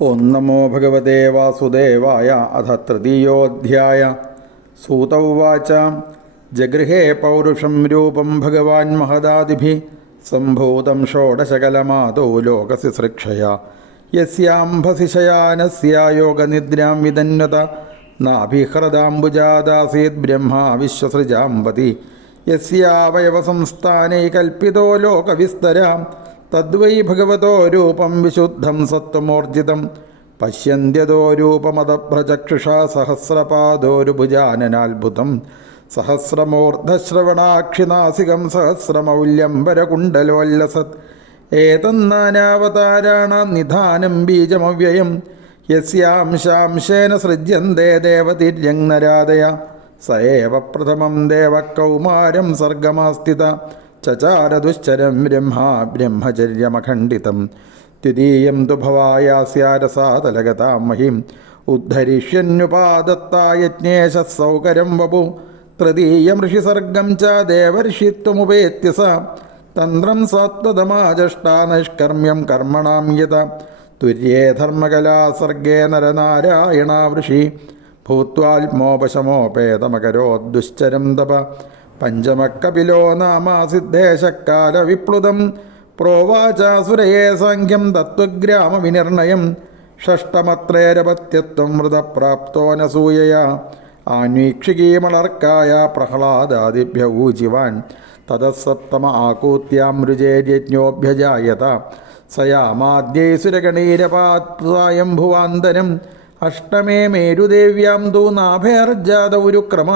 ഓം നമോ ഭഗവതേ വാസുദേവായ. അഥ തൃതീയോധ്യായ. സൂത ഉവാച. ജഗൃഹേ പൗരുഷം രൂപം ഭഗവാൻ മഹദാദിഭിः സംഭൂതം ഷോഡശകലമാദോ ലോകസിസൃക്ഷയാ യസ്യാംഭസി ശയാനസ്യ യോഗനിദ്രാം വിദന്വത നാഭിഹൃദാംബുജാദാസീത് ബ്രഹ്മാ വിശ്വസൃജാമ്പതി യസ്യാവയവസംസ്ഥാനേ കൽപ്പിതോ ലോകവിസ്തരാം തദ്വൈ ഭഗവതോ രൂപം വിശുദ്ധം സത്വമോർജിതം പശ്യന്ത്യതോ രൂപമദഭ്രചക്ഷുഷാ സഹസ്രപാദോരുഭുജാനനാത്ഭുതം സഹസ്രമൂർധശ്രവണാക്ഷിനാസികം സഹസ്രമൗല്യംബരകുണ്ടലോല്ലസത് ഏതന്നാനാവതാരാണാം നിധാനം ബീജമവ്യയം യസ്യാംശാംശേന സൃജ്യന്തേ ദേവതിര്യങ്നരാദയ സ ഏവ പ്രഥമം ദേവകൗമാരം സർഗമാസ്ഥിത ചചാരദുശ്ചരം ബ്രഹ്മചര്യമഖണ്ഡിതം ദ്വിതീയം തു ഭവായാസ്യാരസാതലഗതാം മഹിം ഉദ്ധരിഷ്യന്യുപാദത്തായജ്ഞേശ സൗകര്യം വപു തൃതീയം ഋഷിസർഗം ച ദേവർഷിത്വമുപേത്യ സ തന്ത്രം സത്വതമാജഷ്ടാ നൈഷ്കർമ്മ്യം കർമ്മണാം യത തുര്യേ ധർമ്മകലാസർഗേ നരനാരായണാവൃഷി ഭൂത്വാത്മോപശമോപേതമകരോദ്ദുശ്ചരം തപ പഞ്ചമക്കപിലോ നാമാസിദ്ധേശക്കാല വിപ്ലുതം പ്രോവാചാസുരയേ സാഖ്യം തത്വഗ്രാമവിനിർണയം ഷഷ്ടമത്രേരപത്യത്വം മൃതപ്രാപ്തോ നസൂയയാ ആന്വീക്ഷികീമളർക്കായ പ്രഹ്ലാദാദിഭ്യ ഊചിവാൻ തതസപ്തമ ആകൂത്യാം രുചേര്യജ്ഞോഭ്യജായത സയാമാദ്യൈ സുരഗണീരപാത്സായംഭുവാന്തരം അഷ്ടമേ മേരുദേവ്യാം തൂ നാഭേർജാതൗരുക്രമ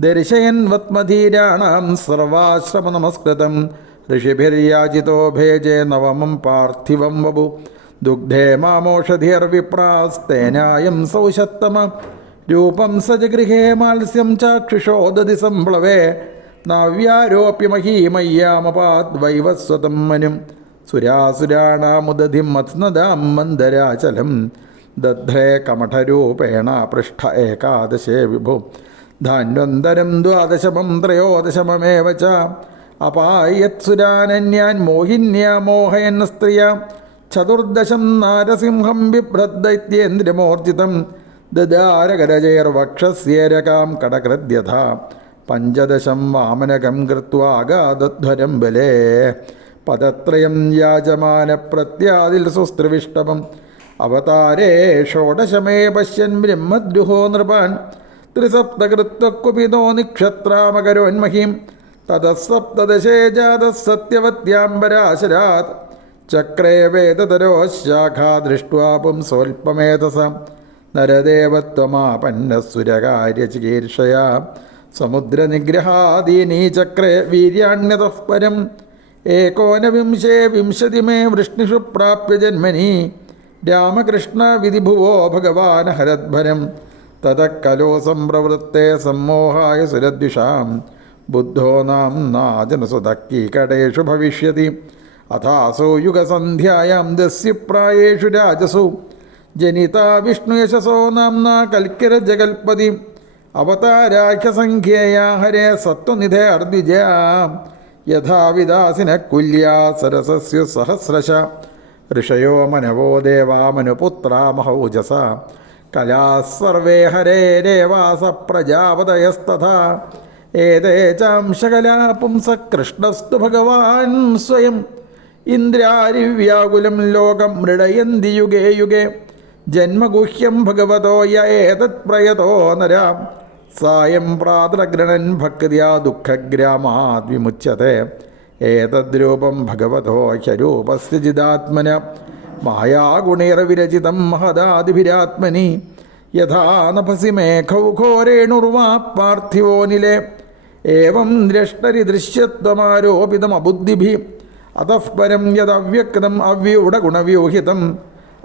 ദർശയൻ വത്മധീരാണാം സർവാശ്രമനമസ്കൃതം ഋഷിഭിര്യാചിതോ ഭേജേ നവമം പാർത്ഥിവം വപു ദുഗ്ധേ മാമോഷധിർവിപ്രാസ്തേനായം സൗശത്തമ രൂപം സജഗൃഹേ മാത്സ്യം ചാക്ഷുഷോദതി സംപ്ലവേ നാവ്യാരോപ്യ മഹീമയ്യാമപാദ്വൈവസ്വതം മനും സുരാസുരാണാമുദധിം മത്സ്നദാം മന്ദരാചലം ദധ്രേ കമഠരൂപേണ പൃഷ്ഠ ഏകാദശേ വിഭു ധാന്വന്തരം ദ്വാദശമം ത്രയോദശമമേവ ച അപായത്സുരാനന്യാൻ മോഹിന്യാ മോഹയൻ സ്ത്രിയ ചതുർദശം നാരസിംഹം ബിഭ്രദ്ദൈത്യേന്ദ്രമോർജിതം ദദാരകരജൈർവക്ഷസ്യേരകാം കടകൃദ്യഥ പഞ്ചദശം വാമനകം കൃത്വാഗാധധ്വരം ബലേ പദത്രയം യാജമാന പ്രത്യാദിൽ സുസ്ത്രിവിഷ്ടമം അവതാരേ ഷോഡശമേ പശ്യൻ ബ്രഹ്മദ്രുഹോ നൃപാൻ ത്രിസപ്തകൃത്വക്കുപിതോ നിക്ഷത്രാമകരോന്മഹീം തതസപ്തദശേ ജാതഃ സത്യവത്യാംബരാശരാത് ചക്രേ വേദതരോ ശാഖാ ദൃഷ്ട്വാ പുംസോൽപമേധസ നരദേവത്വമാപന്നസുരകാര്യചികീർഷയാ സമുദ്രനിഗ്രഹാദീനീ ചക്രേ വീര്യാണ്യതഃ പരം ഏകോനവിംശേ വിംശതിമേ വൃഷ്ണിഷു പ്രാപ്യ ജന്മനി രാമകൃഷ്ണ വിധിഭുവോ ഭഗവാൻ ഹരദ്ഭരം തതഃ സംപ്രവൃത്തെ സമ്മോഹായ സുരദ്വിഷാം ബുദ്ധോ നാം നാജനസുതക്കീകടേഷു ഭവിഷ്യതി അഥാസോ യുഗസന്ധ്യായാം ദസ്യപ്രായേഷു രാജസു ജനിതാ വിഷ്ണുയശസോ നാംനാ കൽക്കിരജഗൽപതി അവതാരാഖ്യസംഖ്യേയാ ഹരേ സത്വനിധേ അർദ്വിജാ യഥാവിദാസിന കുല്യാ സരസസ്യ സഹസ്രശ ഋഷയോ മനവോ ദേവാ മനുപുത്രാ മഹൗജസ കലാസർവേ ഹരേരേവാസ പ്രജാപതയസ്തഥാ ഏതേ ചാംശകലാ പുംസ കൃഷ്ണസ്തു ഭഗവാൻ സ്വയം ഇന്ദ്രാരിവ്യാകുലം ലോകം മൃഡയന്തി യുഗേ യുഗേ ജന്മഗുഹ്യം ഭഗവതോ യേതത് പ്രയതോ നരാം സായം പ്രാതരഗൃണൻ ഭക്തിയാ ദുഃഖഗ്രാമാദ് വിമുച്യത്തെ ഏതദ്രൂപം ഭഗവതോ ഹ്യരൂപസ്യ ജിതാത്മന മായാഗുണൈർവിരചിതം മഹദാദിഭിരാത്മനി യഥാ നഭസി മേഘൗ ഘോരേണുർവാ പാർത്ഥിവോനിലെ ഏവം ദ്രഷ്ടരി ദൃശ്യത്വമാരോപിതമബുദ്ധിഭി അതഃ പരം യദവ്യക്തം അവ്യൂഢഗുണവ്യൂഹിതം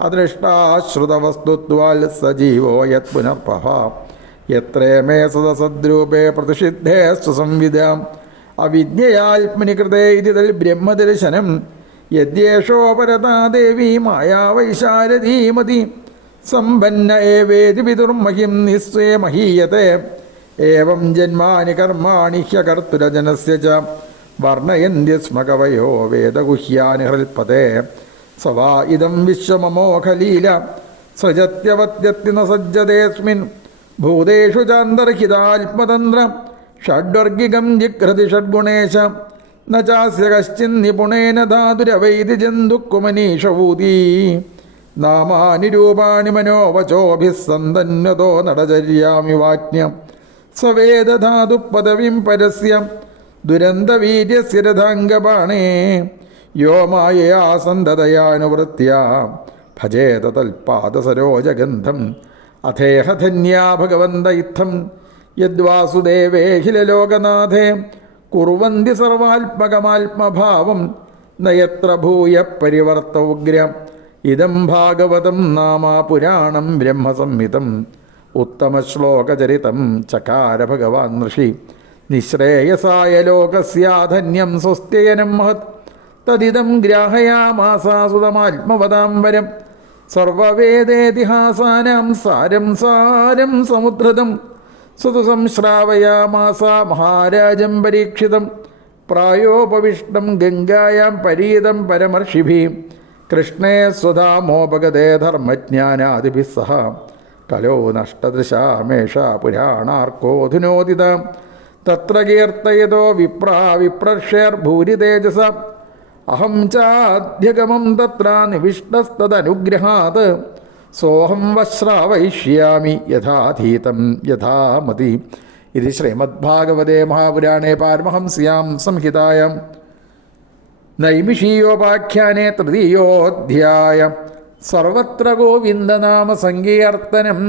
അദൃഷ്ടാശ്രുതവസ്തുത്വാൽ സജീവോ യത് പുനഃപഹ യത്രേ മേ സദസദ്രൂപേ പ്രതിഷിദ്ധേ സ്വസംവിദാം അവിദ്യയാത്മനി കൃതേ ഇതി തൽ ബ്രഹ്മദർശനം യദ്യേഷോപരതാ ദേവീ മായാവൈശാരദീമതി സമ്പന്ന ഏവേതി പിതുർമഹിം നിസ്വേ മഹീയത്തെ ഏവം ജന്മാനി കർമാണി ഹ്യകർത്തുരജനസ്യ ച വർണ്ണയന്തി സ്മ കവയോ വേദഗുഹ്യാനി ഹൃൽപതേ സ വാ ഇദം വിശ്വമമോഘലീല സൃജത്യവത്യത്തി ന സജ്ജതേസ്മിൻ ഭൂതേഷു ചാന്തർഹിതാത്മതന്ത്ര ഷഡ്വർഗികം ജിഘ്രതി ഷഡ്ഗുണേശ ന ചാസ്യ കശ്ചിന്നിപുണേന ധാതുരവൈതി ജന്തുക്കുമനീഷവൂതീ നാമാനി രൂപാണി മനോവചോഭിः സന്തന്വതോ നടചര്യാമി വാജ്ഞം സവേദധാതു പദവിം പരസ്യ ദുരന്തവീര്യസ്യ രഥാംഗബാണേ യോ മായയാ സന്തതയാനുവൃത്യാ ഭജേത തൽപാദസരോജഗന്ധം അഥേഹധന്യാ ഭഗവന്ത ഇത്തം യദ്വാസുദേവേഖിലലോകനാഥേ കുർവന്തി സർവാത്മകമാത്മഭാവം നയത്ര ഭൂയ പരിവർത്തൗഗ്രം ഇദം ഭാഗവതം നാമ പുരാണം ബ്രഹ്മസംഹിതം ഉത്തമശ്ലോകചരിതം ചകാര ഭഗവാൻ ഋഷി നിശ്രേയസായ ലോകസ്യാധന്യം സ്വസ്ത്യയനം മഹത് തദിദം ഗ്രാഹയാമാസാസുതമാത്മവതാംബരം സർവവേദേതിഹാസാനാം സാരം സാരം സമുദ്രതം സുതു സംശ്രാവയാമാസ മഹാരാജം പരീക്ഷിതം പ്രായോപവിഷ്ടം ഗംഗായാം പരീതം പരമർഷിഭിः കൃഷ്ണേ സ്വധാമോപഗതേ ധർമ്മജ്ഞാനാദിഭിः സഹ കലോ നഷ്ടദൃശാമേഷ പുരാണാർക്കോധുനോദിത തത്ര കീർത്തയതോ വിപ്രാ വിപ്രർഷേർഭൂരി തേജസ അഹം ചാദ്യഗമം തത്ര നിവിഷ്ടസ്തദനുഗ്രഹാത് സോഹംവശ്രാവയിഷ്യാമി യഥാധീതം യഥാമതി. ഇത് ശ്രീമദ്ഭാഗവതേ മഹാപുരാണേ പാരമഹംസ്യാം സംഹിതായാം നൈമിഷീയോപാഖ്യാനേ തൃതീയോധ്യായം. സർവത്ര ഗോവിന്ദനാമ സങ്കീർത്തനം.